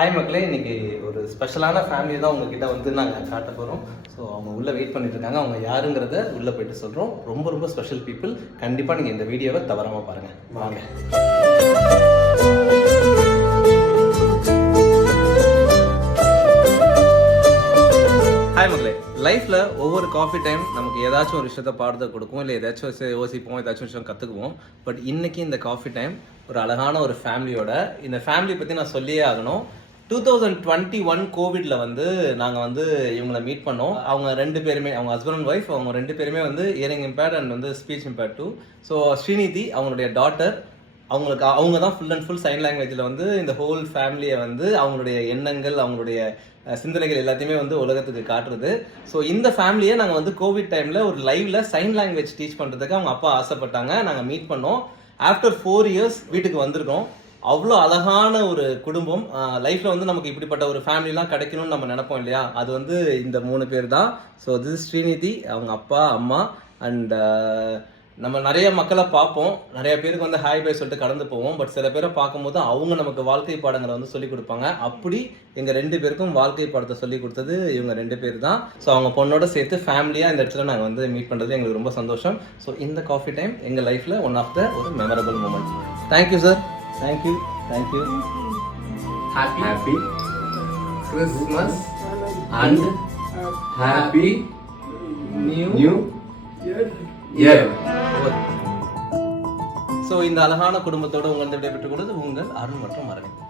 Hi மக்களே, இன்னைக்கு ஒரு ஸ்பெஷலான ஃபேமிலி தான் உங்ககிட்ட வந்து நாங்கள் காட்ட போகிறோம். ஸோ அவங்க உள்ளே வெயிட் பண்ணிட்டு இருக்காங்க. அவங்க யாருங்கிறத உள்ளே போயிட்டு சொல்கிறோம். ரொம்ப ரொம்ப ஸ்பெஷல் பீப்புள். கண்டிப்பாக நீங்கள் இந்த வீடியோவை தவறாமல் பாருங்கள். வாங்க. ஹாய் மக்களே, லைஃப்பில் ஒவ்வொரு காஃபி டைம் நமக்கு ஏதாச்சும் ஒரு விஷயத்தை பாடுறத கொடுக்கும், இல்லை ஏதாச்சும் யோசிப்போம், ஏதாச்சும் விஷயம் கற்றுக்குவோம். பட் இன்னைக்கு இந்த காஃபி டைம் ஒரு அழகான ஒரு ஃபேமிலியோட, இந்த ஃபேமிலி பற்றி நான் சொல்லியே ஆகணும். 2021 கோவிட்ல வந்து நாங்கள் வந்து இவங்களை மீட் பண்ணோம். அவங்க ரெண்டு பேருமே, அவங்க ஹஸ்பண்ட் அண்ட் ஒய்ஃப், அவங்க ரெண்டு பேருமே வந்து இயரிங் இம்பேர்ட் அண்ட் வந்து speech impaired too. So Srinidhi அவங்களுடைய டாட்டர், அவங்க தான் ஃபுல் அண்ட் ஃபுல் சைன் லாங்குவேஜில் வந்து இந்த ஹோல் ஃபேமிலியை வந்து அவங்களுடைய எண்ணங்கள், அவங்களுடைய சிந்தனைகள் எல்லாத்தையுமே வந்து உலகத்துக்கு காட்டுறது. ஸோ இந்த ஃபேமிலியை நாங்கள் வந்து கோவிட் டைமில் ஒரு லைவ்ல சைன் லாங்குவேஜ் டீச் பண்ணுறதுக்கு அவங்க அப்பா ஆசைப்பட்டாங்க. நாங்கள் மீட் பண்ணோம். ஆஃப்டர் 4 years வீட்டுக்கு வந்திருக்கோம். அவ்வளோ அழகான ஒரு குடும்பம். லைஃப்பில் வந்து நமக்கு இப்படிப்பட்ட ஒரு ஃபேமிலிலாம் கிடைக்கணும்னு நம்ம நினைப்போம் இல்லையா? அது வந்து இந்த 3 பேர் தான். ஸோ திஸ் ஸ்ரீநிதி, அவங்க அப்பா, அம்மா அண்ட் நம்ம நிறைய மக்களை பார்ப்போம். நிறைய பேருக்கு வந்து ஹாய் பை சொல்லிட்டு கடந்து போவோம். பட் சில பேரை பார்க்கும்போது அவங்க நமக்கு வாழ்க்கை பாடங்களை வந்து சொல்லிக் கொடுப்பாங்க. அப்படி எங்கள் 2 பேருக்கும் வாழ்க்கை பாடத்தை சொல்லிக் கொடுத்தது இவங்க 2 பேர் தான். ஸோ அவங்க பொண்ணோட சேர்த்து ஃபேமிலியாக இந்த இடத்துல நாங்கள் வந்து மீட் பண்ணுறது எங்களுக்கு ரொம்ப சந்தோஷம். ஸோ இந்த காஃபி டைம் எங்கள் லைஃப்பில் ஒன் ஆஃப் த ஒரு memorable moment. Thank you sir. Thank you. Thank you. Happy Christmas and Happy New Year. ஸோ இந்த அழகான குடும்பத்தோடு உங்கள் விடைபெற்றுக் கொண்டது உங்கள் அருண் மற்றும் அரவிந்த்.